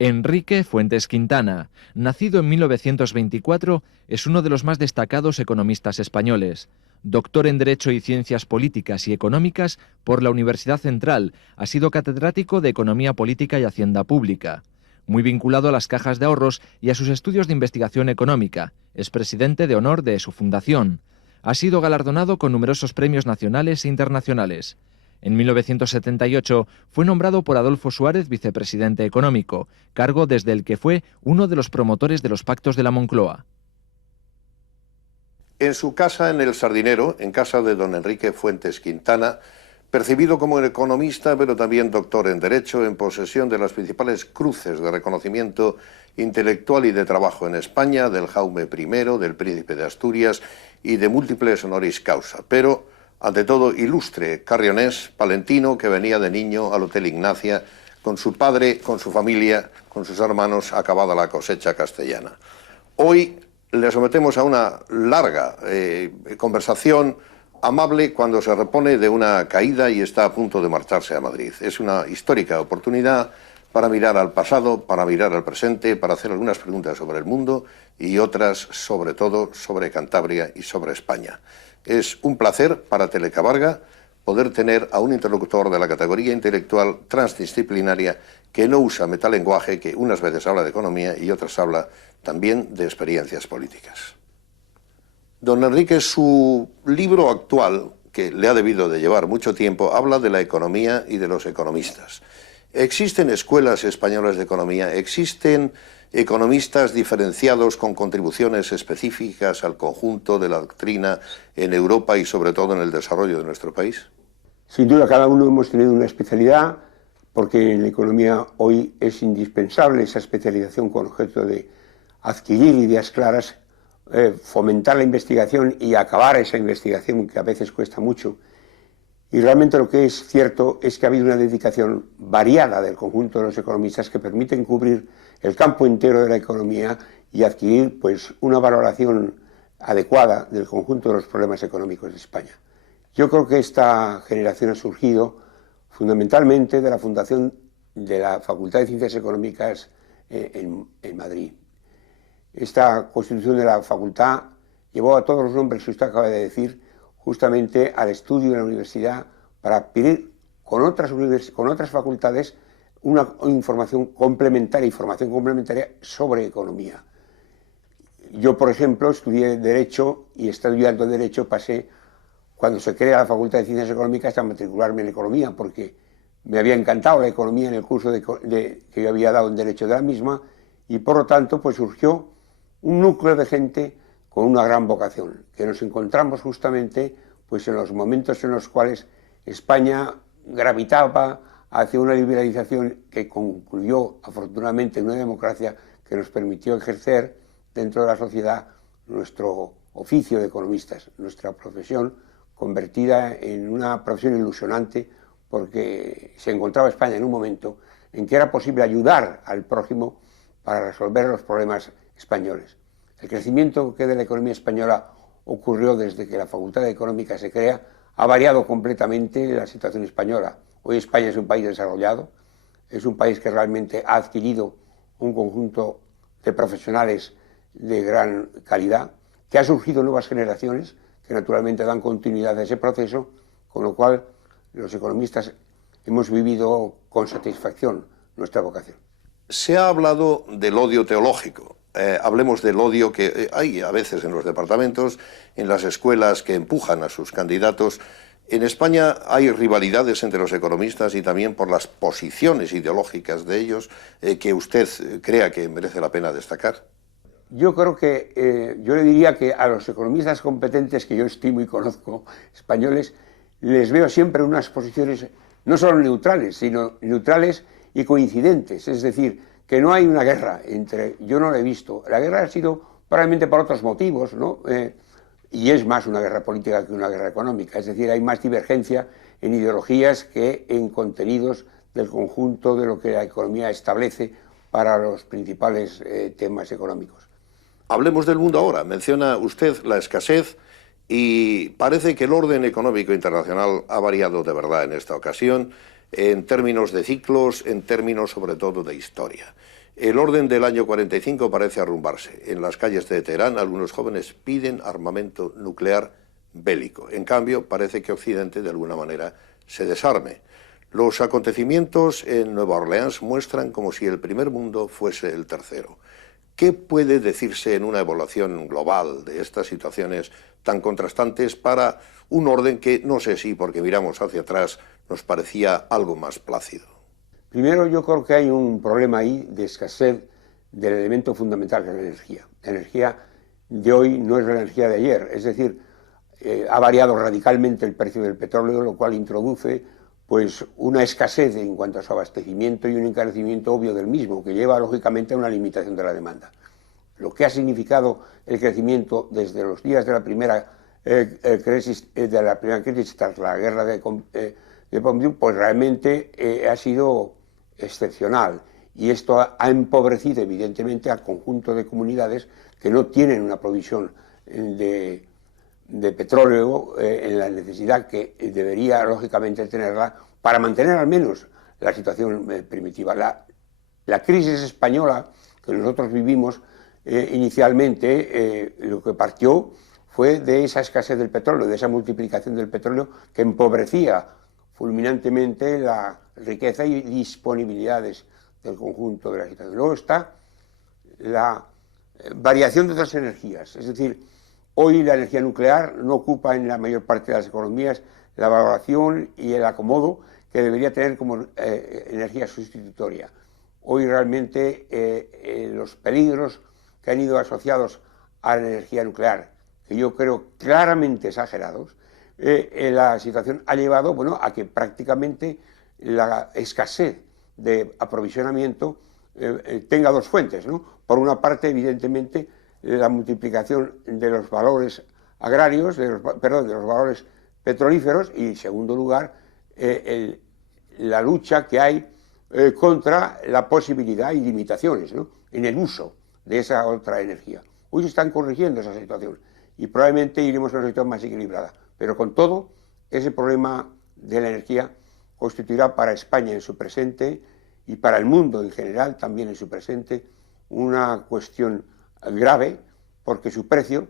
Enrique Fuentes Quintana, nacido en 1924, es uno de los más destacados economistas españoles. Doctor en Derecho y Ciencias Políticas y Económicas por la Universidad Central, ha sido catedrático de Economía Política y Hacienda Pública. Muy vinculado a las cajas de ahorros y a sus estudios de investigación económica, es presidente de honor de su fundación. Ha sido galardonado con numerosos premios nacionales e internacionales. En 1978 fue nombrado por Adolfo Suárez vicepresidente económico, cargo desde el que fue uno de los promotores de los pactos de la Moncloa. En su casa en El Sardinero, en casa de don Enrique Fuentes Quintana, percibido como economista, pero también doctor en Derecho, en posesión de las principales cruces de reconocimiento intelectual y de trabajo en España, del Jaume I, del Príncipe de Asturias y de múltiples honoris causa, pero ante todo ilustre carrionés palentino que venía de niño al Hotel Ignacia con su padre, con su familia, con sus hermanos, acabada la cosecha castellana. Hoy le sometemos a una larga conversación amable cuando se repone de una caída y está a punto de marcharse a Madrid. Es una histórica oportunidad para mirar al pasado, para mirar al presente, para hacer algunas preguntas sobre el mundo y otras, sobre todo, sobre Cantabria y sobre España. Es un placer para Telecabarga poder tener a un interlocutor de la categoría intelectual transdisciplinaria que no usa metalenguaje, que unas veces habla de economía y otras habla también de experiencias políticas. Don Enrique, su libro actual, que le ha debido de llevar mucho tiempo, habla de la economía y de los economistas. ¿Existen escuelas españolas de economía? ¿Existen economistas diferenciados con contribuciones específicas al conjunto de la doctrina en Europa y sobre todo en el desarrollo de nuestro país? Sin duda, cada uno hemos tenido una especialidad, porque en la economía hoy es indispensable esa especialización con objeto de adquirir ideas claras, fomentar la investigación y acabar esa investigación que a veces cuesta mucho. Y realmente lo que es cierto es que ha habido una dedicación variada del conjunto de los economistas que permiten cubrir el campo entero de la economía y adquirir pues una valoración adecuada del conjunto de los problemas económicos de España. Yo creo que esta generación ha surgido fundamentalmente de la fundación de la Facultad de Ciencias Económicas en Madrid. Esta constitución de la facultad llevó a todos los nombres que usted acaba de decir justamente al estudio en la universidad para adquirir con otras facultades una información complementaria y formación complementaria sobre economía. Yo, por ejemplo, estudié Derecho y estudiando Derecho pasé, cuando se crea la Facultad de Ciencias Económicas, a matricularme en Economía, porque me había encantado la economía en el curso que yo había dado en Derecho de la misma, y por lo tanto pues surgió un núcleo de gente con una gran vocación, que nos encontramos justamente pues en los momentos en los cuales España gravitaba hacia una liberalización que concluyó afortunadamente en una democracia que nos permitió ejercer dentro de la sociedad nuestro oficio de economistas, nuestra profesión convertida en una profesión ilusionante, porque se encontraba España en un momento en que era posible ayudar al prójimo para resolver los problemas españoles. El crecimiento que de la economía española ocurrió desde que la Facultad de Económica se crea ha variado completamente la situación española. Hoy España es un país desarrollado, es un país que realmente ha adquirido un conjunto de profesionales de gran calidad, que ha surgido nuevas generaciones que naturalmente dan continuidad a ese proceso, con lo cual los economistas hemos vivido con satisfacción nuestra vocación. Se ha hablado del odio teológico. Hablemos del odio que hay a veces en los departamentos, en las escuelas que empujan a sus candidatos. En España hay rivalidades entre los economistas y también por las posiciones ideológicas de ellos que usted crea que merece la pena destacar. Yo creo que, yo le diría que a los economistas competentes que yo estimo y conozco, españoles, les veo siempre unas posiciones no solo neutrales, sino neutrales y coincidentes. Es decir, que no hay una guerra entre, yo no la he visto. La guerra ha sido probablemente por otros motivos, ¿no? Y es más una guerra política que una guerra económica. Es decir, hay más divergencia en ideologías que en contenidos del conjunto de lo que la economía establece para los principales temas económicos. Hablemos del mundo ahora. Menciona usted la escasez y parece que el orden económico internacional ha variado de verdad en esta ocasión, en términos de ciclos, en términos sobre todo de historia. El orden del año 45 parece arrumbarse. En las calles de Teherán algunos jóvenes piden armamento nuclear bélico. En cambio, parece que Occidente de alguna manera se desarme. Los acontecimientos en Nueva Orleans muestran como si el primer mundo fuese el tercero. ¿Qué puede decirse en una evaluación global de estas situaciones tan contrastantes para un orden que, no sé si porque miramos hacia atrás, nos parecía algo más plácido? Primero, yo creo que hay un problema ahí de escasez del elemento fundamental que es la energía. La energía de hoy no es la energía de ayer, es decir, ha variado radicalmente el precio del petróleo, lo cual introduce pues una escasez en cuanto a su abastecimiento y un encarecimiento obvio del mismo, que lleva lógicamente a una limitación de la demanda. Lo que ha significado el crecimiento desde los días de la primera crisis tras la guerra de Pompidou, pues realmente ha sido excepcional, y esto ha empobrecido evidentemente al conjunto de comunidades que no tienen una provisión de petróleo en la necesidad que debería lógicamente tenerla para mantener al menos la situación primitiva. La crisis española que nosotros vivimos inicialmente, lo que partió fue de esa escasez del petróleo, de esa multiplicación del petróleo que empobrecía fulminantemente la riqueza y disponibilidades del conjunto de la situación. Luego está la variación de otras energías, es decir, hoy la energía nuclear no ocupa en la mayor parte de las economías la valoración y el acomodo que debería tener como energía sustitutoria. Hoy realmente los peligros que han ido asociados a la energía nuclear, que yo creo claramente exagerados, la situación ha llevado a que prácticamente la escasez de aprovisionamiento tenga dos fuentes, ¿no? Por una parte, evidentemente, la multiplicación de los valores agrarios, de los valores petrolíferos, y en segundo lugar, la lucha que hay contra la posibilidad y limitaciones, ¿no?, en el uso de esa otra energía. Hoy se están corrigiendo esa situación y probablemente iremos a una situación más equilibrada, pero con todo, ese problema de la energía constituirá para España en su presente y para el mundo en general también en su presente una cuestión grave, porque su precio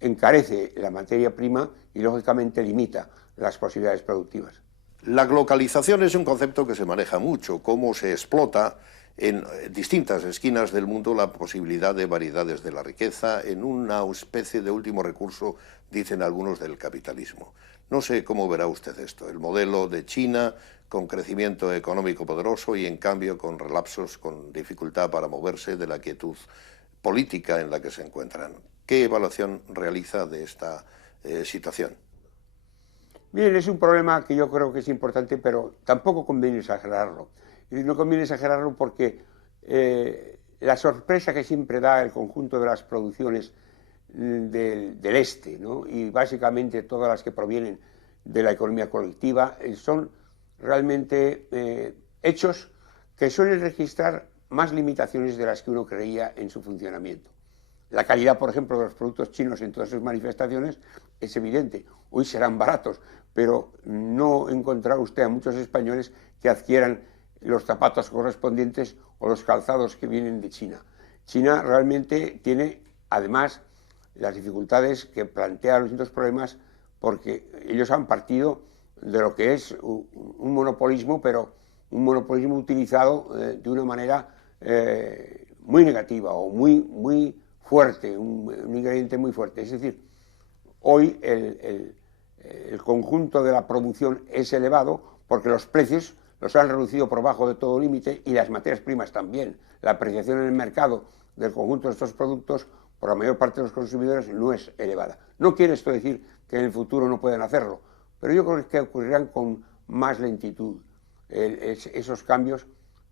encarece la materia prima y lógicamente limita las posibilidades productivas. La globalización es un concepto que se maneja mucho, cómo se explota en distintas esquinas del mundo la posibilidad de variedades de la riqueza en una especie de último recurso, dicen algunos, del capitalismo. No sé cómo verá usted esto, el modelo de China con crecimiento económico poderoso y en cambio con relapsos, con dificultad para moverse de la quietud política en la que se encuentran. ¿Qué evaluación realiza de esta situación? Bien, es un problema que yo creo que es importante, pero tampoco conviene exagerarlo. Y no conviene exagerarlo porque la sorpresa que siempre da el conjunto de las producciones del este, ¿no?, y básicamente todas las que provienen de la economía colectiva, son realmente hechos que suelen registrar más limitaciones de las que uno creía en su funcionamiento. La calidad, por ejemplo, de los productos chinos en todas sus manifestaciones es evidente. Hoy serán baratos, pero no encontrará usted a muchos españoles que adquieran los zapatos correspondientes o los calzados que vienen de China. China realmente tiene, además, las dificultades que plantea los distintos problemas, porque ellos han partido de lo que es un monopolismo, pero un monopolismo utilizado de una manera muy negativa o muy fuerte, un ingrediente muy fuerte. Es decir, hoy el conjunto de la producción es elevado porque los precios los han reducido por bajo de todo límite y las materias primas también. La apreciación en el mercado del conjunto de estos productos por la mayor parte de los consumidores no es elevada. No quiere esto decir que en el futuro no puedan hacerlo, pero yo creo que ocurrirán con más lentitud esos cambios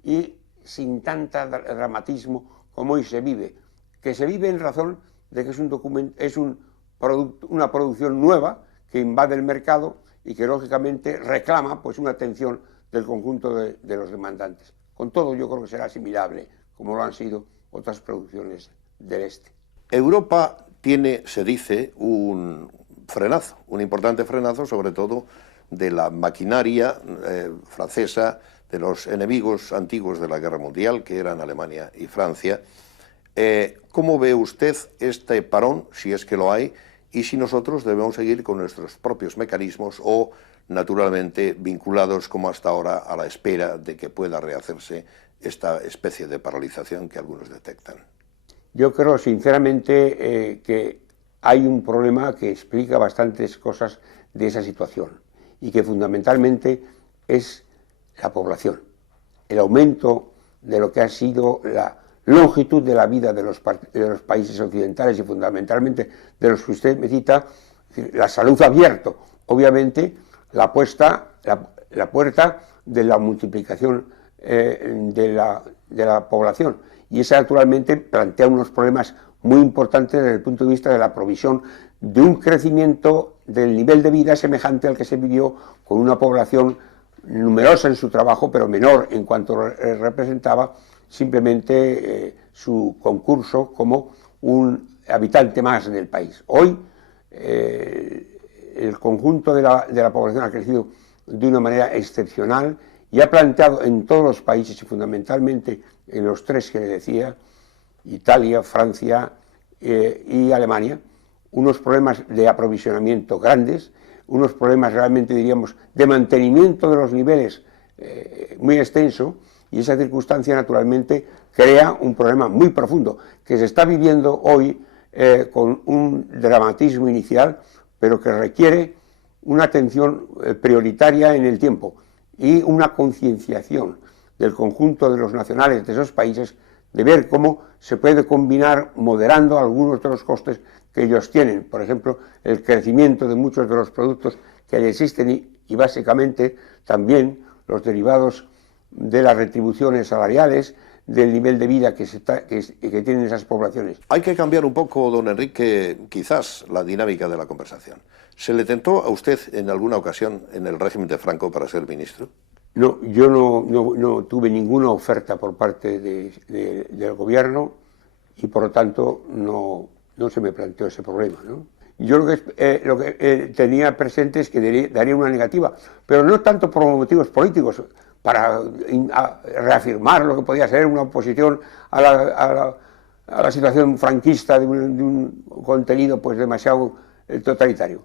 y sin tanta dramatismo como hoy se vive, que se vive en razón de que es una producción nueva que invade el mercado y que lógicamente reclama pues una atención del conjunto de los demandantes. Con todo, yo creo que será asimilable, como lo han sido otras producciones del este. Europa tiene, se dice, un importante frenazo, sobre todo de la maquinaria francesa de los enemigos antiguos de la Guerra Mundial, que eran Alemania y Francia. ¿Cómo ve usted este parón, si es que lo hay, y si nosotros debemos seguir con nuestros propios mecanismos o, naturalmente, vinculados como hasta ahora a la espera de que pueda rehacerse esta especie de paralización que algunos detectan? Yo creo sinceramente que hay un problema que explica bastantes cosas de esa situación y que fundamentalmente es la población, el aumento de lo que ha sido la longitud de la vida de los países occidentales y fundamentalmente de los que usted me cita, la salud ha abierto, obviamente, la puerta de la multiplicación de la población, y eso naturalmente plantea unos problemas muy importantes desde el punto de vista de la provisión de un crecimiento del nivel de vida semejante al que se vivió con una población numerosa en su trabajo, pero menor en cuanto representaba simplemente su concurso como un habitante más del país. Hoy el conjunto de la población ha crecido de una manera excepcional y ha planteado en todos los países y fundamentalmente en los tres que le decía, Italia, Francia y Alemania, unos problemas de aprovisionamiento grandes, unos problemas realmente, diríamos, de mantenimiento de los niveles muy extenso, y esa circunstancia naturalmente crea un problema muy profundo que se está viviendo hoy con un dramatismo inicial, pero que requiere una atención prioritaria en el tiempo y una concienciación del conjunto de los nacionales de esos países de ver cómo se puede combinar moderando algunos de los costes que ellos tienen. Por ejemplo, el crecimiento de muchos de los productos que allí existen y básicamente también los derivados de las retribuciones salariales, del nivel de vida que tienen esas poblaciones. Hay que cambiar un poco, don Enrique, quizás la dinámica de la conversación. ¿Se le tentó a usted en alguna ocasión en el régimen de Franco para ser ministro? No, yo no tuve ninguna oferta por parte del gobierno y por lo tanto no se me planteó ese problema, ¿no? Yo lo que tenía presente es que daría una negativa, pero no tanto por motivos políticos, para reafirmar lo que podía ser una oposición a la situación franquista de un contenido pues demasiado totalitario.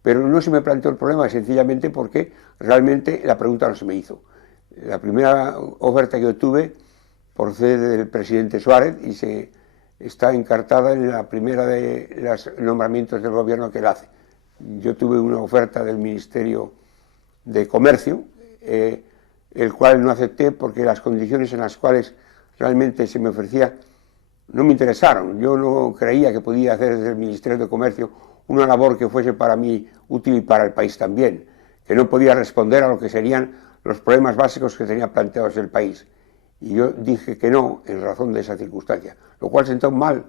Pero no se me planteó el problema sencillamente porque realmente la pregunta no se me hizo. La primera oferta que yo tuve procede del presidente Suárez y está encartada en la primera de los nombramientos del gobierno que él hace. Yo tuve una oferta del Ministerio de Comercio, el cual no acepté porque las condiciones en las cuales realmente se me ofrecía no me interesaron. Yo no creía que podía hacer desde el Ministerio de Comercio una labor que fuese para mí útil y para el país también, que no podía responder a lo que serían los problemas básicos que tenía planteados el país. Y yo dije que no en razón de esa circunstancia, lo cual sentó mal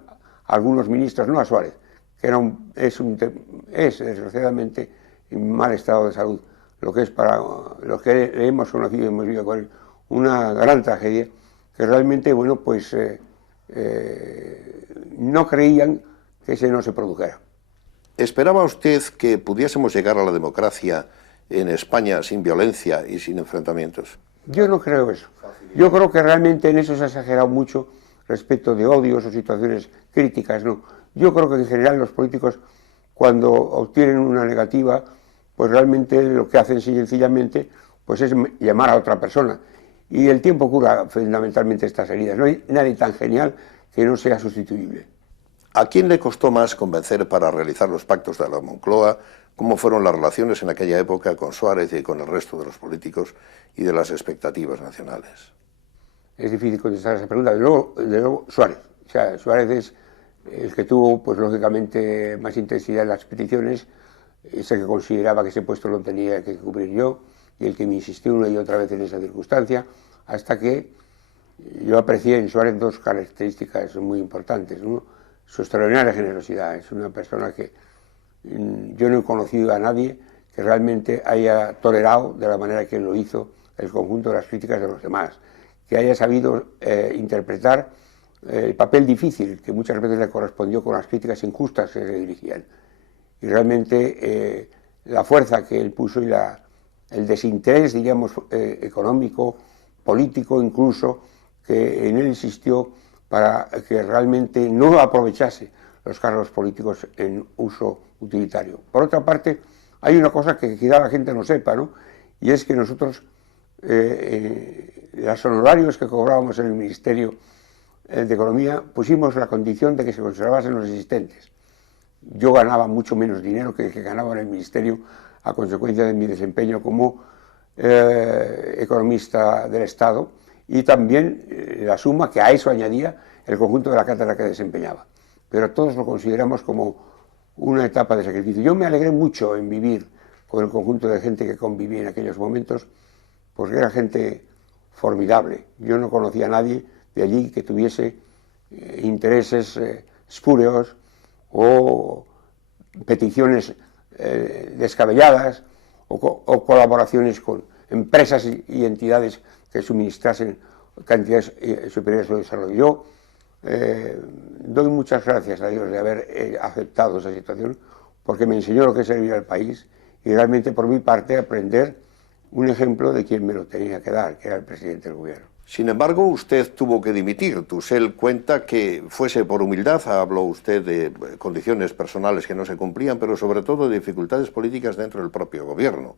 a algunos ministros, no a Suárez, que es desgraciadamente en mal estado de salud, lo que es para los que le hemos conocido y hemos vivido con él una gran tragedia, que realmente, bueno, pues no creían que ese no se produjera. ¿Esperaba usted que pudiésemos llegar a la democracia en España sin violencia y sin enfrentamientos? Yo no creo eso. Yo creo que realmente en eso se ha exagerado mucho respecto de odios o situaciones críticas, ¿no? Yo creo que en general los políticos, cuando obtienen una negativa, pues realmente lo que hacen sencillamente pues es llamar a otra persona. Y el tiempo cura fundamentalmente estas heridas. No hay nadie tan genial que no sea sustituible. ¿A quién le costó más convencer para realizar los pactos de la Moncloa? ¿Cómo fueron las relaciones en aquella época con Suárez y con el resto de los políticos y de las expectativas nacionales? Es difícil contestar a esa pregunta. De luego Suárez. O sea, Suárez es el que tuvo, pues lógicamente, más intensidad en las peticiones, es el que consideraba que ese puesto lo tenía que cubrir yo y el que me insistió una y otra vez en esa circunstancia, hasta que yo aprecié en Suárez dos características muy importantes. Uno, su extraordinaria generosidad. Es una persona que yo no he conocido a nadie que realmente haya tolerado de la manera que lo hizo el conjunto de las críticas de los demás, que haya sabido interpretar el papel difícil que muchas veces le correspondió con las críticas injustas que se dirigían. Y realmente la fuerza que él puso y el desinterés, diríamos, económico político incluso que en él insistió para que realmente no aprovechase los cargos políticos en uso utilitario. Por otra parte, hay una cosa que quizá la gente no sepa, ¿no? Y es que nosotros, los honorarios que cobrábamos en el Ministerio de Economía, pusimos la condición de que se conservasen los existentes. Yo ganaba mucho menos dinero que el que ganaba en el Ministerio a consecuencia de mi desempeño como economista del Estado, y también la suma que a eso añadía el conjunto de la cátedra que desempeñaba. Pero todos lo consideramos como una etapa de sacrificio. Yo me alegré mucho en vivir con el conjunto de gente que conviví en aquellos momentos, porque era gente formidable. Yo no conocía a nadie de allí que tuviese intereses espurios o peticiones descabelladas o colaboraciones con empresas y entidades que suministrasen cantidades superiores de desarrollo. Yo doy muchas gracias a Dios de haber aceptado esa situación, porque me enseñó lo que es servir al país y realmente por mi parte aprender un ejemplo de quien me lo tenía que dar, que era el presidente del gobierno. Sin embargo, usted tuvo que dimitir. Tusell cuenta que fuese por humildad, habló usted de condiciones personales que no se cumplían, pero sobre todo de dificultades políticas dentro del propio gobierno.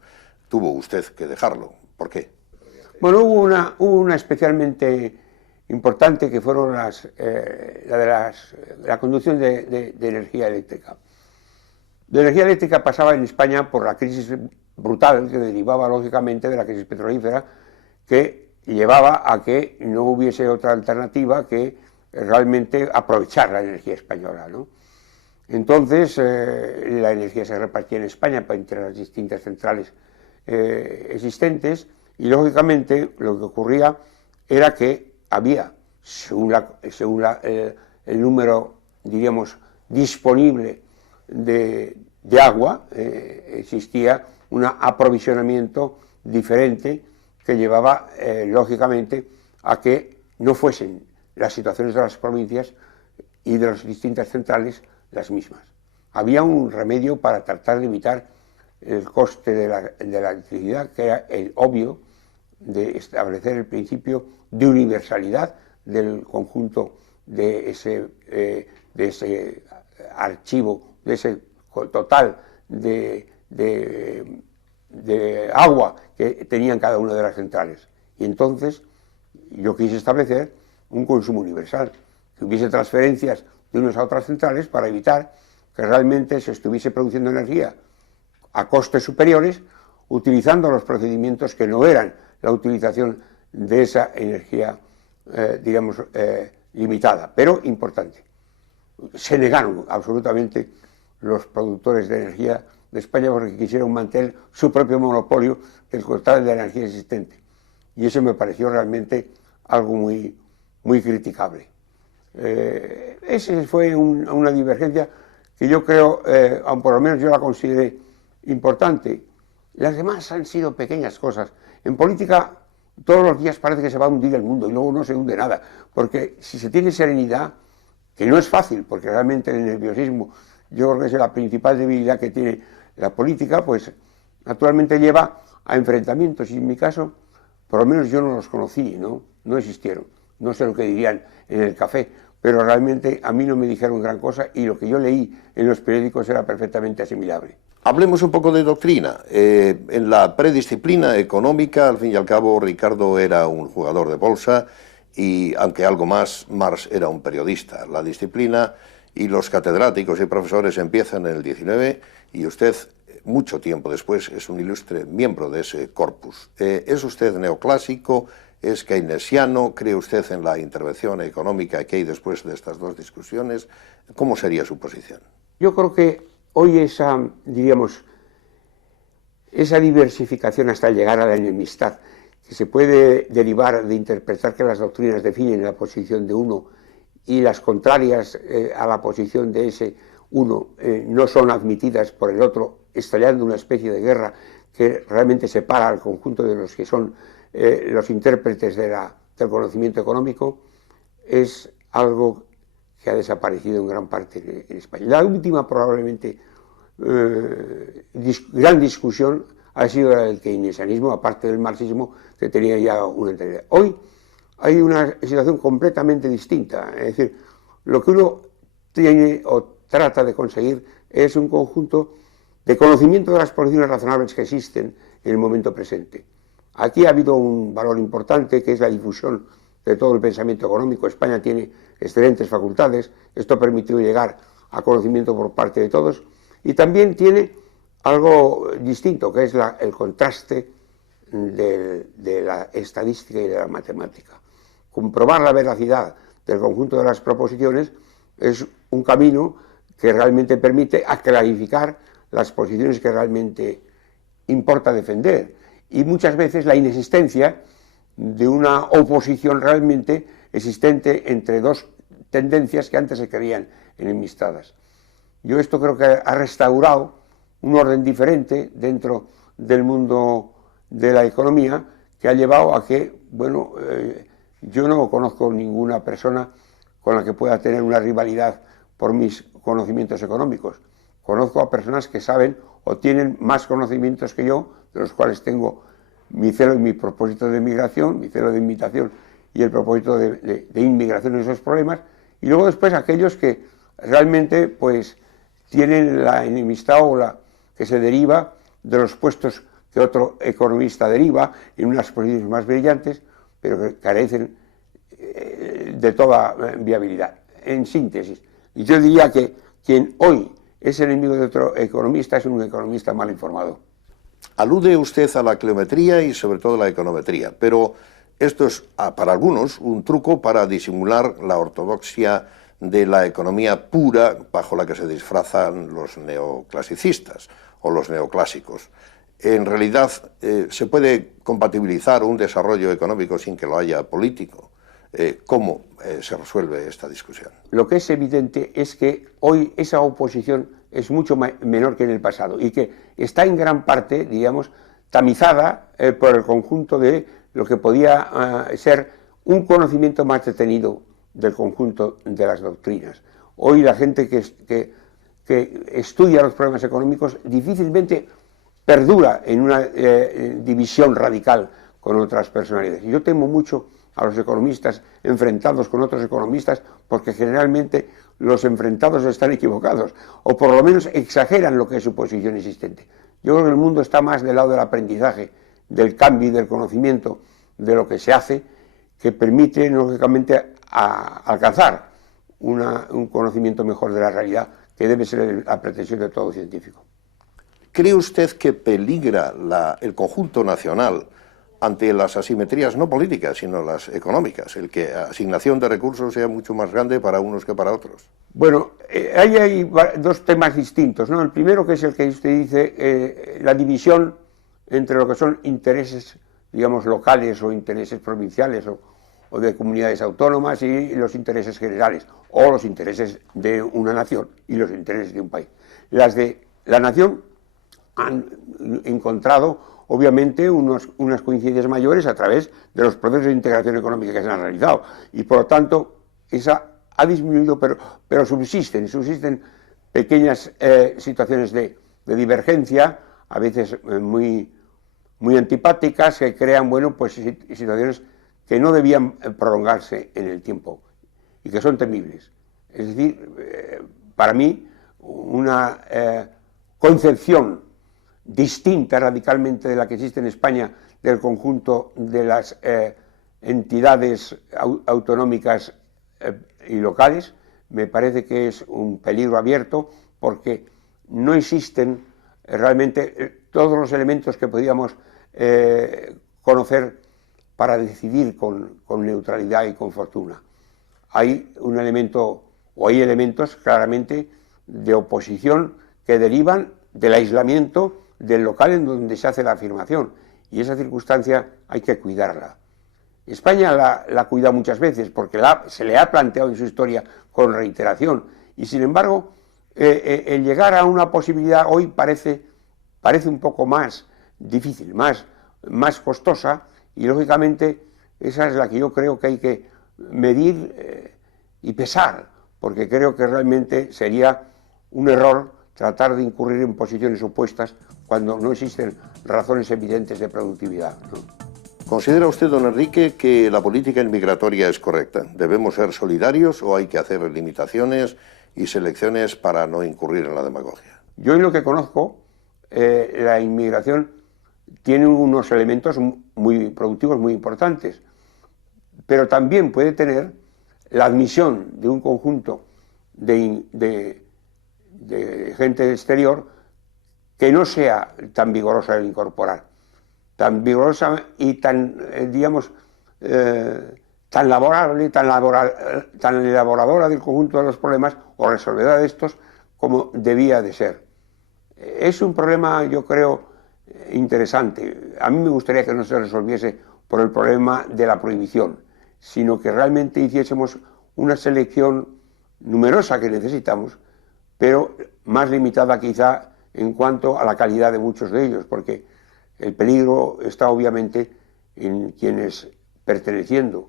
Tuvo usted que dejarlo. ¿Por qué? Bueno, hubo una especialmente importante que fueron la conducción de energía eléctrica. La energía eléctrica pasaba en España por la crisis brutal que derivaba lógicamente de la crisis petrolífera, que llevaba a que no hubiese otra alternativa que realmente aprovechar la energía española, ¿no? Entonces la energía se repartía en España entre las distintas centrales existentes, y lógicamente lo que ocurría era que había, según el número, diríamos, disponible de agua, existía un aprovisionamiento diferente que llevaba, lógicamente, a que no fuesen las situaciones de las provincias y de las distintas centrales las mismas. Había un remedio para tratar de evitar el coste de la electricidad, que era el obvio de establecer el principio de universalidad del conjunto de ese archivo, de ese total de agua que tenían cada una de las centrales. Y entonces yo quise establecer un consumo universal, que hubiese transferencias de unas a otras centrales para evitar que realmente se estuviese produciendo energía a costes superiores, utilizando los procedimientos que no eran la utilización de esa energía, digamos, limitada, pero importante. Se negaron absolutamente los productores de energía de España porque quisieron mantener su propio monopolio del total de la energía existente. Y eso me pareció realmente algo muy, muy criticable. Esa fue una divergencia que yo creo, aun por lo menos yo la consideré importante. Las demás han sido pequeñas cosas. En política todos los días parece que se va a hundir el mundo y luego no se hunde nada, porque si se tiene serenidad, que no es fácil, porque realmente el nerviosismo yo creo que es la principal debilidad que tiene la política, pues naturalmente lleva a enfrentamientos, y en mi caso, por lo menos yo no los conocí, no existieron. No sé lo que dirían en el café, pero realmente a mí no me dijeron gran cosa y lo que yo leí en los periódicos era perfectamente asimilable. Hablemos un poco de doctrina. En la predisciplina económica, al fin y al cabo, Ricardo era un jugador de bolsa y, aunque algo más, Marx era un periodista. La disciplina y los catedráticos y profesores empiezan en el 19 y usted, mucho tiempo después, es un ilustre miembro de ese corpus. ¿Es usted neoclásico? ¿Es keynesiano? ¿Cree usted en la intervención económica que hay después de estas dos discusiones? ¿Cómo sería su posición? Yo creo que hoy diríamos, esa diversificación hasta llegar a la enemistad, que se puede derivar de interpretar que las doctrinas definen la posición de uno y las contrarias a la posición de ese uno no son admitidas por el otro, estallando una especie de guerra que realmente separa al conjunto de los que son los intérpretes del conocimiento económico, es algo que ha desaparecido en gran parte en España. La última, probablemente, gran discusión ha sido el keynesianismo, aparte del marxismo, que tenía ya una anterioridad. Hoy hay una situación completamente distinta, es decir, lo que uno tiene o trata de conseguir es un conjunto de conocimiento de las posiciones razonables que existen en el momento presente. Aquí ha habido un valor importante, que es la difusión de todo el pensamiento económico. España tiene excelentes facultades, esto ha permitido llegar a conocimiento por parte de todos, y también tiene algo distinto, que es el contraste de la estadística y de la matemática. Comprobar la veracidad del conjunto de las proposiciones es un camino que realmente permite clarificar las posiciones que realmente importa defender, y muchas veces la inexistencia de una oposición realmente existente entre dos tendencias que antes se creían enemistadas. Yo esto creo que ha restaurado un orden diferente dentro del mundo de la economía, que ha llevado a que, bueno, yo no conozco ninguna persona con la que pueda tener una rivalidad por mis conocimientos económicos. Conozco a personas que saben o tienen más conocimientos que yo, de los cuales tengo mi celo y mi propósito de migración, mi celo de invitación y el propósito de inmigración en esos problemas, y luego después aquellos que realmente pues tienen la enemistad o la que se deriva de los puestos que otro economista deriva en unas posiciones más brillantes, pero que carecen de toda viabilidad. En síntesis, yo diría que quien hoy es enemigo de otro economista es un economista mal informado. Alude usted a la cleometría y sobre todo a la econometría, pero esto es para algunos un truco para disimular la ortodoxia de la economía pura bajo la que se disfrazan los neoclasicistas o los neoclásicos. En realidad, ¿se puede compatibilizar un desarrollo económico sin que lo haya político? ¿Cómo se resuelve esta discusión? Lo que es evidente es que hoy esa oposición es mucho menor que en el pasado y que está en gran parte, digamos, tamizada por el conjunto de lo que podía ser un conocimiento más detenido del conjunto de las doctrinas. Hoy la gente que estudia los problemas económicos difícilmente perdura en una división radical con otras personalidades. Yo temo mucho a los economistas enfrentados con otros economistas, porque generalmente los enfrentados están equivocados, o por lo menos exageran lo que es su posición existente. Yo creo que el mundo está más del lado del aprendizaje, del cambio y del conocimiento de lo que se hace, que permite, lógicamente, alcanzar un conocimiento mejor de la realidad, que debe ser la pretensión de todo científico. ¿Cree usted que peligra el conjunto nacional ante las asimetrías no políticas, sino las económicas, el que la asignación de recursos sea mucho más grande para unos que para otros? Bueno, ahí hay dos temas distintos, ¿no? El primero, que es el que usted dice, la división entre lo que son intereses, digamos, locales o intereses provinciales o de comunidades autónomas y los intereses generales, o los intereses de una nación y los intereses de un país. Las de la nación han encontrado obviamente unas coincidencias mayores a través de los procesos de integración económica que se han realizado, y por lo tanto esa ha disminuido, pero subsisten pequeñas situaciones de divergencia, a veces muy antipáticas, que crean, bueno, pues situaciones que no debían prolongarse en el tiempo y que son temibles. Es decir, para mí, una concepción distinta radicalmente de la que existe en España del conjunto de las entidades autonómicas y locales, me parece que es un peligro abierto, porque no existen realmente todos los elementos que podíamos conocer para decidir con neutralidad y con fortuna. Hay un elemento, o hay elementos claramente de oposición que derivan del aislamiento del local en donde se hace la afirmación, y esa circunstancia hay que cuidarla. España la cuida muchas veces porque se le ha planteado en su historia con reiteración, y sin embargo el llegar a una posibilidad hoy parece un poco más difícil, más costosa, y lógicamente esa es la que yo creo que hay que medir y pesar, porque creo que realmente sería un error tratar de incurrir en posiciones opuestas cuando no existen razones evidentes de productividad, ¿no? ¿Considera usted, don Enrique, que la política inmigratoria es correcta? ¿Debemos ser solidarios o hay que hacer limitaciones y selecciones para no incurrir en la demagogia? Yo en lo que conozco, la inmigración tiene unos elementos muy productivos, muy importantes, pero también puede tener la admisión de un conjunto de gente exterior que no sea tan vigorosa al incorporar, tan vigorosa y tan, digamos, tan laborable, tan elaboradora del conjunto de los problemas o resolvedora de estos como debía de ser. Es un problema, yo creo, interesante. A mí me gustaría que no se resolviese por el problema de la prohibición, sino que realmente hiciésemos una selección numerosa que necesitamos, pero más limitada quizá en cuanto a la calidad de muchos de ellos, porque el peligro está obviamente en quienes, perteneciendo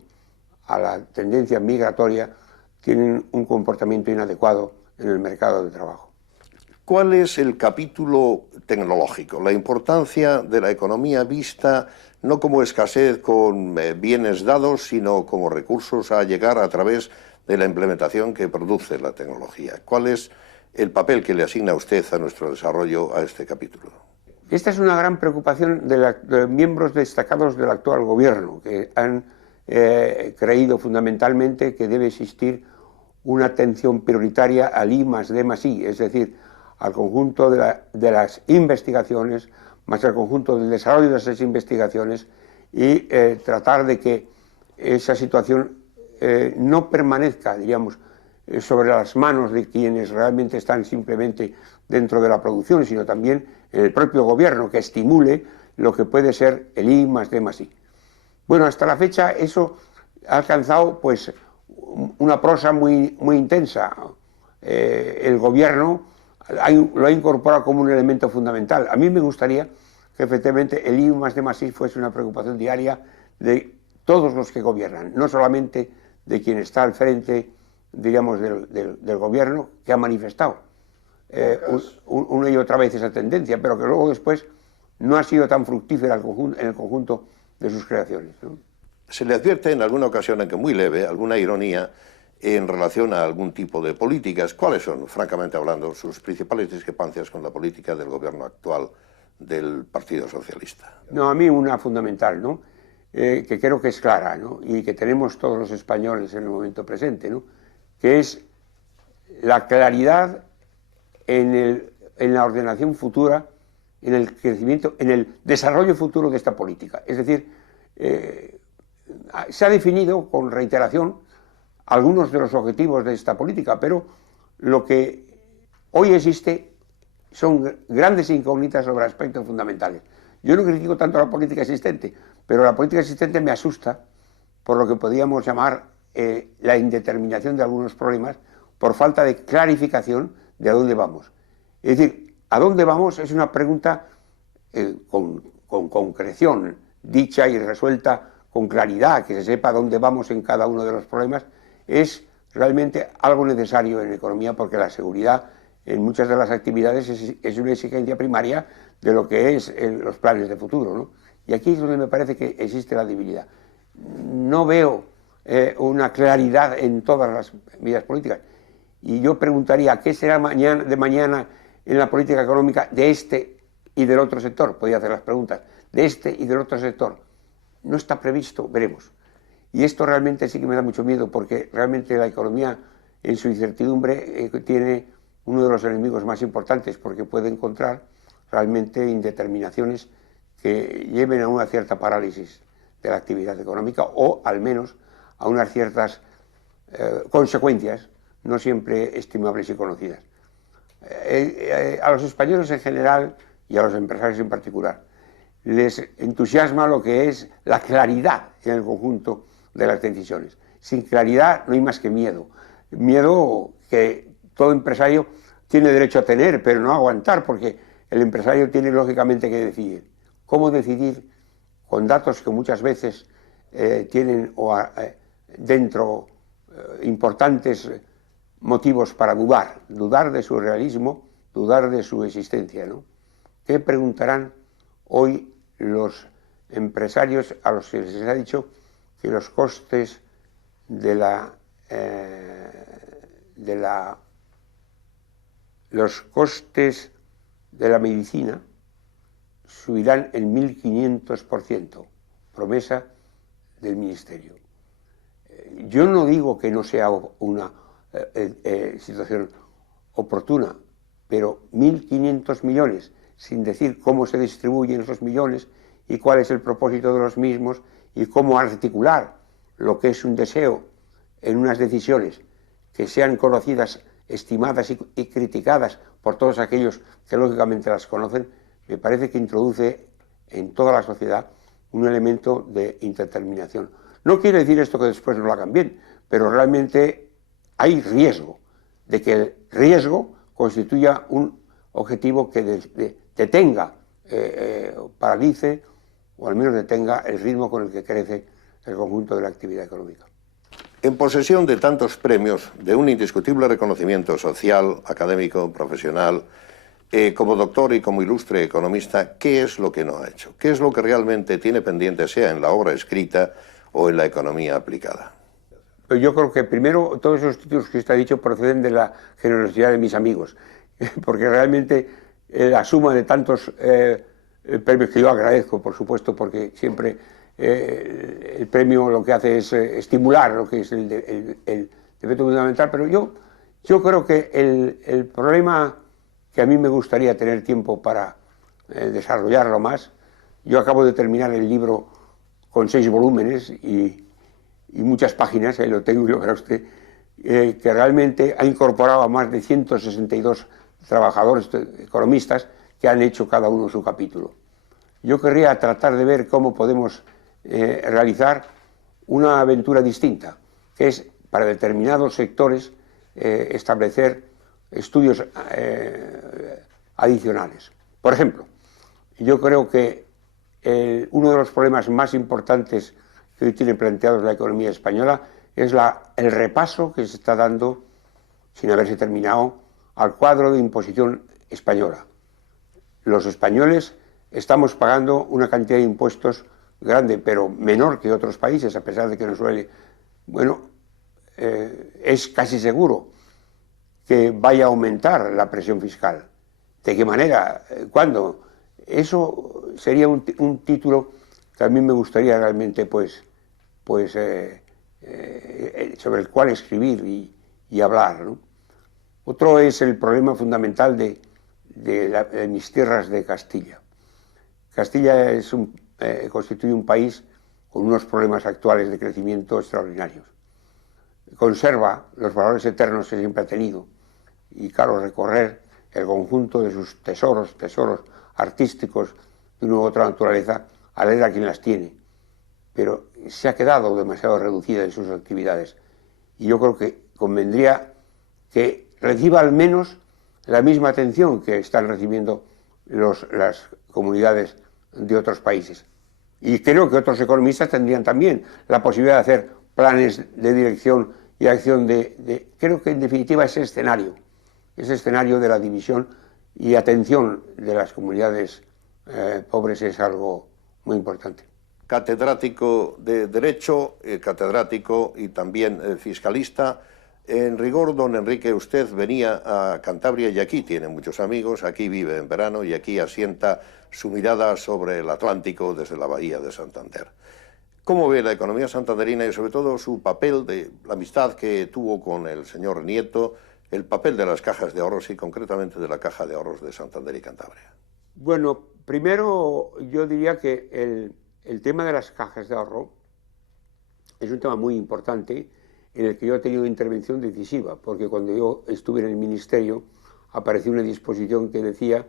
a la tendencia migratoria, tienen un comportamiento inadecuado en el mercado de trabajo. ¿Cuál es el capítulo tecnológico? La importancia de la economía vista no como escasez con bienes dados, sino como recursos a llegar a través de la implementación que produce la tecnología. ¿Cuál es el papel que le asigna usted a nuestro desarrollo a este capítulo? Esta es una gran preocupación de miembros destacados del actual gobierno, que han creído fundamentalmente que debe existir una atención prioritaria al I+D+I, es decir, al conjunto de las investigaciones, más al conjunto del desarrollo de esas investigaciones y tratar de que esa situación no permanezca, diríamos, sobre las manos de quienes realmente están simplemente dentro de la producción, sino también en el propio gobierno, que estimule lo que puede ser el I+D+I. Bueno, hasta la fecha eso ha alcanzado pues una prosa muy intensa. El gobierno lo ha incorporado como un elemento fundamental. A mí me gustaría que efectivamente el I+D+I fuese una preocupación diaria de todos los que gobiernan, no solamente de quien está al frente, diríamos, del gobierno, que ha manifestado una y otra vez esa tendencia, pero que luego después no ha sido tan fructífera en el conjunto de sus creaciones, ¿no? Se le advierte en alguna ocasión, aunque muy leve, alguna ironía en relación a algún tipo de políticas. ¿Cuáles son, francamente hablando, sus principales discrepancias con la política del gobierno actual del Partido Socialista? No, a mí una fundamental, ¿no? Que creo que es clara, ¿no? Y que tenemos todos los españoles en el momento presente, ¿no? Que es la claridad en la ordenación futura, en el crecimiento, en el desarrollo futuro de esta política. Es decir, se ha definido con reiteración algunos de los objetivos de esta política, pero lo que hoy existe son grandes incógnitas sobre aspectos fundamentales. Yo no critico tanto la política existente, pero la política existente me asusta por lo que podríamos llamar la indeterminación de algunos problemas por falta de clarificación de a dónde vamos. Es decir, ¿a dónde vamos? Es una pregunta con concreción, dicha y resuelta con claridad, que se sepa dónde vamos en cada uno de los problemas, es realmente algo necesario en economía, porque la seguridad en muchas de las actividades es una exigencia primaria de lo que es los planes de futuro, ¿no? Y aquí es donde me parece que existe la debilidad. No veo una claridad en todas las medidas políticas. Y yo preguntaría, ¿qué será de mañana en la política económica de este y del otro sector? Podría hacer las preguntas. De este y del otro sector. No está previsto, veremos. Y esto realmente sí que me da mucho miedo, porque realmente la economía en su incertidumbre tiene uno de los enemigos más importantes, porque puede encontrar realmente indeterminaciones que lleven a una cierta parálisis de la actividad económica, o al menos a unas ciertas consecuencias no siempre estimables y conocidas. A los españoles en general y a los empresarios en particular les entusiasma lo que es la claridad en el conjunto de las decisiones. Sin claridad no hay más que miedo. Miedo que todo empresario tiene derecho a tener, pero no a aguantar, porque el empresario tiene lógicamente que decidir. ¿Cómo decidir con datos que muchas veces tienen dentro importantes motivos para dudar de su realismo, dudar de su existencia, ¿no? ¿Qué preguntarán hoy los empresarios a los que les ha dicho que los costes de la medicina subirán el 1500%, promesa del Ministerio? Yo no digo que no sea una situación oportuna, pero 1.500 millones, sin decir cómo se distribuyen esos millones y cuál es el propósito de los mismos y cómo articular lo que es un deseo en unas decisiones que sean conocidas, estimadas y criticadas por todos aquellos que lógicamente las conocen, me parece que introduce en toda la sociedad un elemento de indeterminación. No quiere decir esto que después no lo hagan bien, pero realmente hay riesgo de que el riesgo constituya un objetivo que detenga, paralice o al menos detenga el ritmo con el que crece el conjunto de la actividad económica. En posesión de tantos premios, de un indiscutible reconocimiento social, académico, profesional, como doctor y como ilustre economista, ¿qué es lo que no ha hecho? ¿Qué es lo que realmente tiene pendiente, sea en la obra escrita o en la economía aplicada? Yo creo que primero todos esos títulos que usted ha dicho proceden de la generosidad de mis amigos, porque realmente la suma de tantos premios que yo agradezco, por supuesto, porque siempre el premio lo que hace es estimular lo que es el defecto fundamental, pero yo creo que el problema que a mí me gustaría tener tiempo para desarrollarlo más, yo acabo de terminar el libro con 6 volúmenes y muchas páginas, ahí lo tengo y lo verá usted, que realmente ha incorporado a más de 162 trabajadores, economistas, que han hecho cada uno su capítulo. Yo querría tratar de ver cómo podemos realizar una aventura distinta, que es para determinados sectores establecer estudios adicionales. Por ejemplo, yo creo que uno de los problemas más importantes que hoy tiene planteados la economía española es el repaso que se está dando, sin haberse terminado, al cuadro de imposición española. Los españoles estamos pagando una cantidad de impuestos grande, pero menor que otros países, a pesar de que nos suele. Bueno, es casi seguro que vaya a aumentar la presión fiscal. ¿De qué manera? ¿Cuándo? Eso sería un título que a mí me gustaría realmente sobre el cual escribir y hablar, ¿no? Otro es el problema fundamental de mis tierras de Castilla. Castilla constituye un país con unos problemas actuales de crecimiento extraordinarios. Conserva los valores eternos que siempre ha tenido y, claro, recorrer el conjunto de sus tesoros artísticos de una u otra naturaleza, alegra a quien las tiene, pero se ha quedado demasiado reducida en sus actividades. Y yo creo que convendría que reciba al menos la misma atención que están recibiendo las comunidades de otros países. Y creo que otros economistas tendrían también la posibilidad de hacer planes de dirección y acción creo que en definitiva ese escenario de la división y atención de las comunidades pobres es algo muy importante. Catedrático de Derecho, catedrático y también fiscalista. En rigor, don Enrique, usted venía a Cantabria y aquí tiene muchos amigos, aquí vive en verano y aquí asienta su mirada sobre el Atlántico desde la bahía de Santander. ¿Cómo ve la economía santanderina y sobre todo su papel de la amistad que tuvo con el señor Nieto, el papel de las cajas de ahorros y concretamente de la Caja de Ahorros de Santander y Cantabria? Bueno, primero yo diría que el tema de las cajas de ahorro es un tema muy importante en el que yo he tenido una intervención decisiva, porque cuando yo estuve en el Ministerio apareció una disposición que decía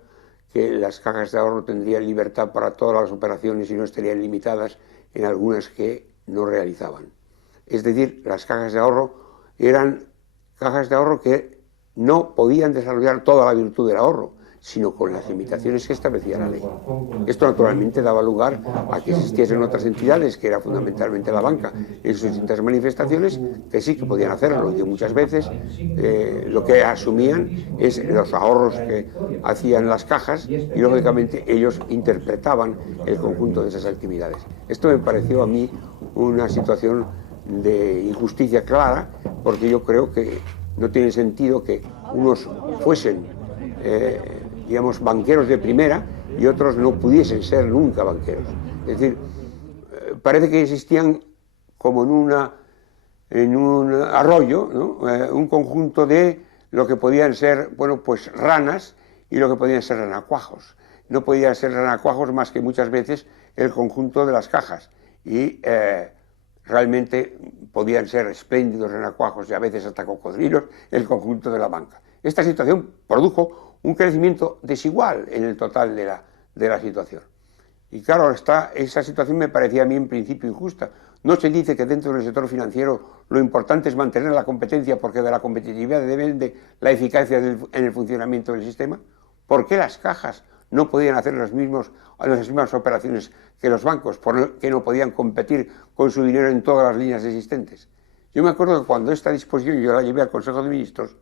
que las cajas de ahorro tendrían libertad para todas las operaciones y no estarían limitadas en algunas que no realizaban. Es decir, las cajas de ahorro eran cajas de ahorro que no podían desarrollar toda la virtud del ahorro, sino con las limitaciones que establecía la ley. Esto naturalmente daba lugar a que existiesen otras entidades, que era fundamentalmente la banca, en sus distintas manifestaciones, que sí que podían hacerlo, y que muchas veces lo que asumían es los ahorros que hacían las cajas y lógicamente ellos interpretaban el conjunto de esas actividades. Esto me pareció a mí una situación de injusticia clara, porque yo creo que no tiene sentido que unos fuesen digamos, banqueros de primera y otros no pudiesen ser nunca banqueros. Es decir, parece que existían como en un arroyo, ¿no? Un conjunto de lo que podían ser, bueno, pues ranas y lo que podían ser renacuajos. No podían ser renacuajos más que muchas veces el conjunto de las cajas y realmente podían ser espléndidos renacuajos y a veces hasta cocodrilos el conjunto de la banca. Esta situación produjo un crecimiento desigual en el total de la situación. Y claro, esa situación me parecía a mí en principio injusta. No se dice que dentro del sector financiero lo importante es mantener la competencia porque de la competitividad depende la eficacia en el funcionamiento del sistema. ¿Por qué las cajas no podían hacer las mismas operaciones que los bancos? ¿Por qué no podían competir con su dinero en todas las líneas existentes? Yo me acuerdo que cuando esta disposición yo la llevé al Consejo de Ministros,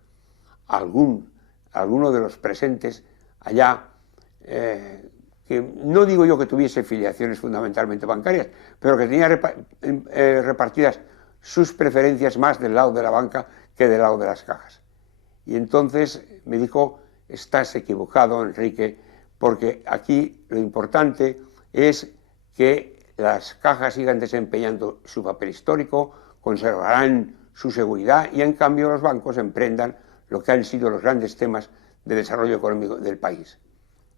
alguno de los presentes allá, que no digo yo que tuviese filiaciones fundamentalmente bancarias, pero que tenía repartidas sus preferencias más del lado de la banca que del lado de las cajas. Y entonces me dijo, estás equivocado, Enrique, porque aquí lo importante es que las cajas sigan desempeñando su papel histórico, conservarán su seguridad y en cambio los bancos emprendan lo que han sido los grandes temas de desarrollo económico del país.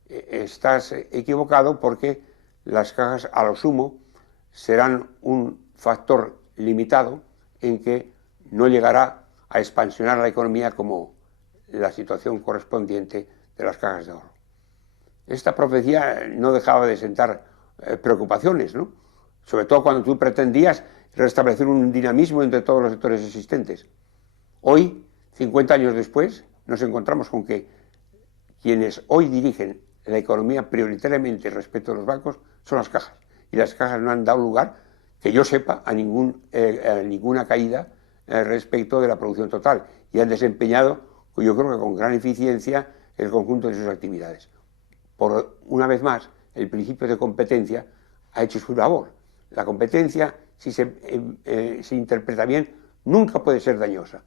Estás equivocado porque las cajas a lo sumo serán un factor limitado en que no llegará a expansionar la economía como la situación correspondiente de las cajas de ahorro. Esta profecía no dejaba de sentar preocupaciones, ¿no? Sobre todo cuando tú pretendías restablecer un dinamismo entre todos los sectores existentes. Hoy, 50 años después, nos encontramos con que quienes hoy dirigen la economía prioritariamente respecto a los bancos son las cajas. Y las cajas no han dado lugar, que yo sepa, a ninguna caída respecto de la producción total. Y han desempeñado, yo creo que con gran eficiencia, el conjunto de sus actividades. Una vez más, el principio de competencia ha hecho su labor. La competencia, si se interpreta bien, nunca puede ser dañosa.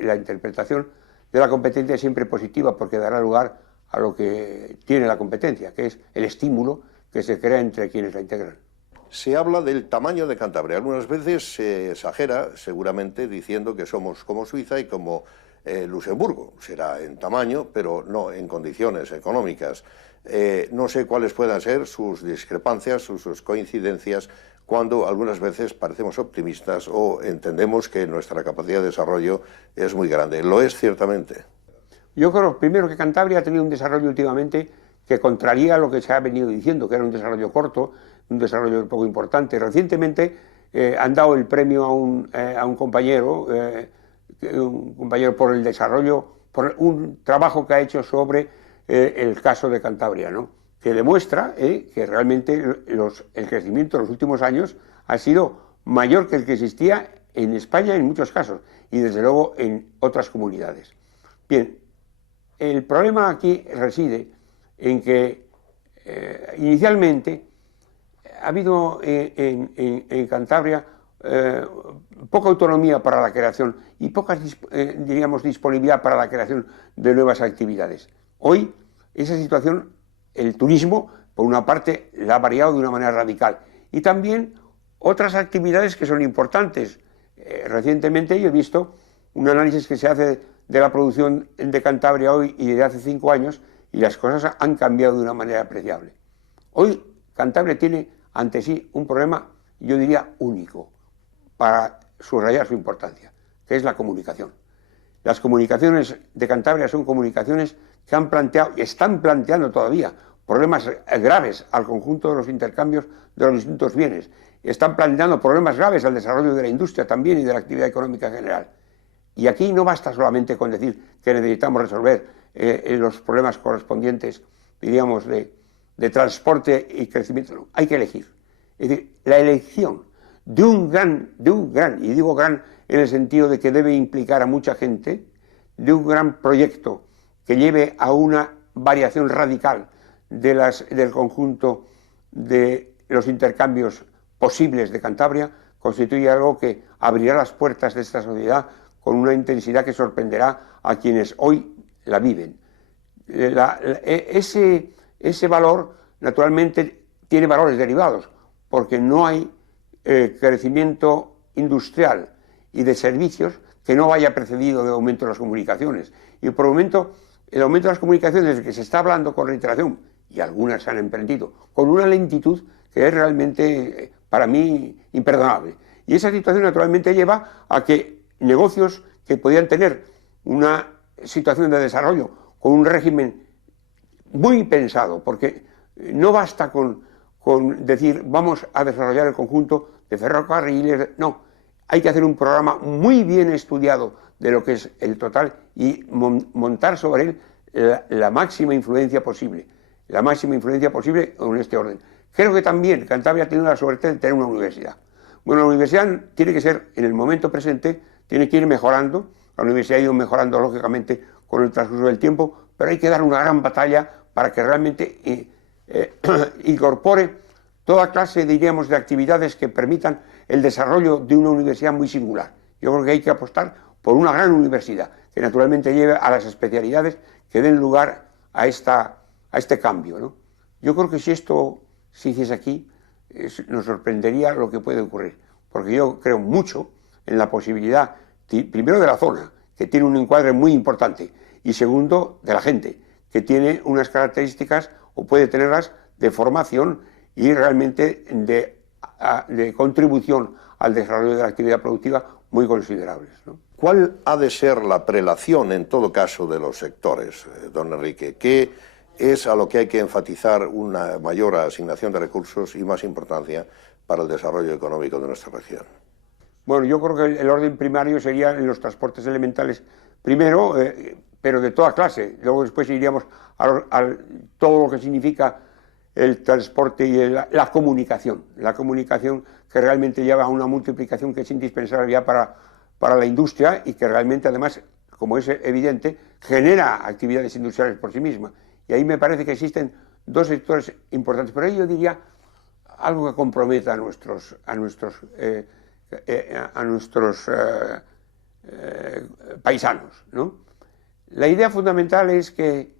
La interpretación de la competencia es siempre positiva porque dará lugar a lo que tiene la competencia, que es el estímulo que se crea entre quienes la integran. Se habla del tamaño de Cantabria. Algunas veces se exagera, seguramente, diciendo que somos como Suiza y como Luxemburgo. Será en tamaño, pero no en condiciones económicas. No sé cuáles puedan ser sus discrepancias, sus coincidencias, cuando algunas veces parecemos optimistas o entendemos que nuestra capacidad de desarrollo es muy grande. Lo es ciertamente. Yo creo, primero, que Cantabria ha tenido un desarrollo últimamente que contraría lo que se ha venido diciendo, que era un desarrollo corto, un desarrollo poco importante. Recientemente han dado el premio a un compañero por el desarrollo, por un trabajo que ha hecho sobre el caso de Cantabria, ¿no? Que demuestra que realmente el crecimiento en los últimos años ha sido mayor que el que existía en España en muchos casos y desde luego en otras comunidades. Bien, el problema aquí reside en que inicialmente ha habido en Cantabria poca autonomía para la creación y poca, diríamos, disponibilidad para la creación de nuevas actividades. Hoy esa situación, el turismo, por una parte, la ha variado de una manera radical y también otras actividades que son importantes. Recientemente yo he visto un análisis que se hace de la producción de Cantabria hoy y de hace 5 años y las cosas han cambiado de una manera apreciable. Hoy Cantabria tiene ante sí un problema, yo diría, único, para subrayar su importancia, que es la comunicación. Las comunicaciones de Cantabria son comunicaciones que han planteado y están planteando todavía problemas graves al conjunto de los intercambios de los distintos bienes. Están planteando problemas graves al desarrollo de la industria también y de la actividad económica en general. Y aquí no basta solamente con decir que necesitamos resolver los problemas correspondientes, diríamos, de transporte y crecimiento. No, hay que elegir. Es decir, la elección de un gran, y digo gran en el sentido de que debe implicar a mucha gente, de un gran proyecto que lleve a una variación radical del conjunto de los intercambios posibles de Cantabria, constituye algo que abrirá las puertas de esta sociedad con una intensidad que sorprenderá a quienes hoy la viven. Ese valor, naturalmente, tiene valores derivados, porque no hay crecimiento industrial y de servicios que no vaya precedido del aumento de las comunicaciones. Y por el momento, el aumento de las comunicaciones, del que se está hablando con reiteración, y algunas se han emprendido, con una lentitud que es realmente, para mí, imperdonable. Y esa situación, naturalmente, lleva a que negocios que podían tener una situación de desarrollo con un régimen muy pensado, porque no basta con decir vamos a desarrollar el conjunto de ferrocarriles, no, hay que hacer un programa muy bien estudiado de lo que es el total y montar sobre él la máxima influencia posible en este orden. Creo que también Cantabria ha tenido la suerte de tener una universidad. Bueno, la universidad tiene que ser, en el momento presente, tiene que ir mejorando. La universidad ha ido mejorando, lógicamente, con el transcurso del tiempo, pero hay que dar una gran batalla para que realmente incorpore toda clase, diríamos, de actividades que permitan el desarrollo de una universidad muy singular. Yo creo que hay que apostar por una gran universidad, que naturalmente lleve a las especialidades que den lugar a este cambio, ¿no? Yo creo que si esto se hiciese aquí, nos sorprendería lo que puede ocurrir, porque yo creo mucho en la posibilidad, primero de la zona, que tiene un encuadre muy importante, y segundo, de la gente, que tiene unas características, o puede tenerlas, de formación y realmente de contribución al desarrollo de la actividad productiva muy considerables, ¿no? ¿Cuál ha de ser la prelación, en todo caso, de los sectores, don Enrique? ¿Qué es a lo que hay que enfatizar una mayor asignación de recursos y más importancia para el desarrollo económico de nuestra región? Bueno, yo creo que el orden primario sería en los transportes elementales primero, pero de toda clase. Luego después iríamos a todo lo que significa el transporte y la comunicación que realmente lleva a una multiplicación que es indispensable ya para la industria y que realmente además, como es evidente, genera actividades industriales por sí misma. Y ahí me parece que existen dos sectores importantes. Pero ahí yo diría algo que comprometa a nuestros paisanos, ¿no? La idea fundamental es que,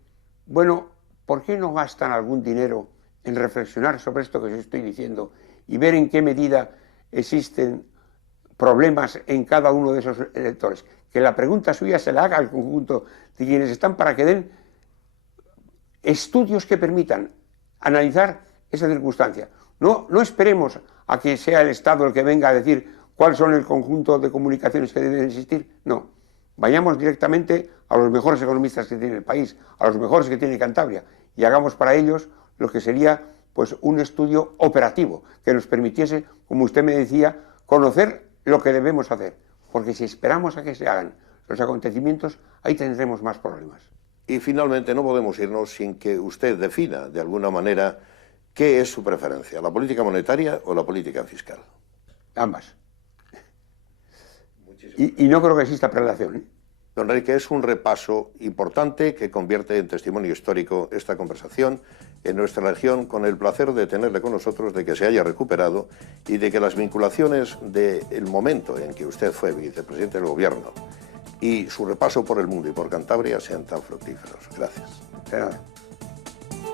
bueno, ¿por qué no gastan algún dinero en reflexionar sobre esto que os estoy diciendo y ver en qué medida existen problemas en cada uno de esos electores? Que la pregunta suya se la haga al conjunto de quienes están para que den estudios que permitan analizar esa circunstancia. No esperemos a que sea el Estado el que venga a decir cuáles son el conjunto de comunicaciones que deben existir. No, vayamos directamente a los mejores economistas que tiene el país, a los mejores que tiene Cantabria, y hagamos para ellos lo que sería pues un estudio operativo que nos permitiese, como usted me decía, conocer lo que debemos hacer, porque si esperamos a que se hagan los acontecimientos, ahí tendremos más problemas. Y finalmente no podemos irnos sin que usted defina de alguna manera qué es su preferencia, la política monetaria o la política fiscal. Ambas. Y no creo que exista prelación, ¿eh? Don Enrique, es un repaso importante que convierte en testimonio histórico esta conversación en nuestra región, con el placer de tenerle con nosotros, de que se haya recuperado y de que las vinculaciones del momento en que usted fue vicepresidente del gobierno y su repaso por el mundo y por Cantabria sean tan fructíferos. Gracias.